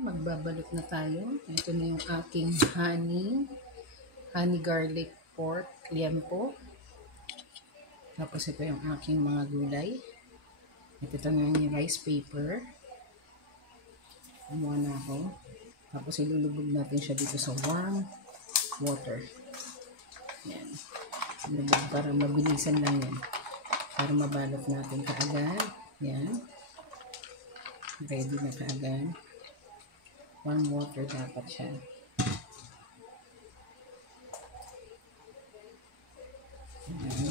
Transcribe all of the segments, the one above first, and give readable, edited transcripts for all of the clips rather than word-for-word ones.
magbabalot na tayo. Ito na yung aking honey garlic pork liempo. Tapos ito yung aking mga gulay. Ito na yung rice paper. Kumuha na ako. Tapos ilulubog natin siya dito sa warm water. Yan. Ilubog para mabilisan lang yan. Para mabalot natin kaagad. Yan. Ready na kaagad. Warm water dapat siya. Yan.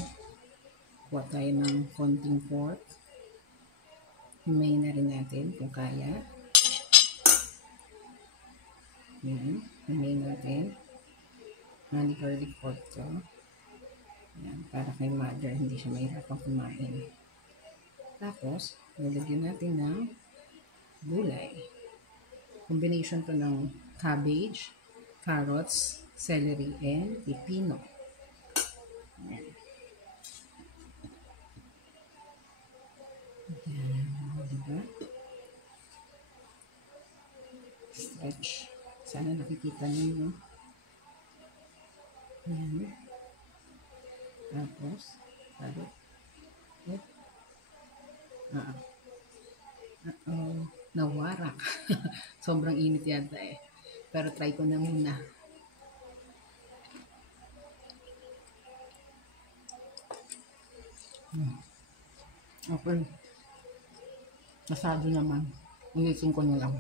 Kuha tayo ng konting pork. Himayin na rin natin kung kaya. Yan. Himayin natin. Honey garlic pork to. Yan. Para kay mother, hindi siya mahirapang kumain. Tapos, nilagyan natin ng gulay. Combination to ng cabbage, carrots, celery, and pipino. Yan. Yan. Diba? Stretch. Sana nakikita niyo. Yan. Tapos, carrot. Nawarak. Sobrang init yata eh. Pero try ko na muna. Okay. Masado naman. Ulitin ko na lang.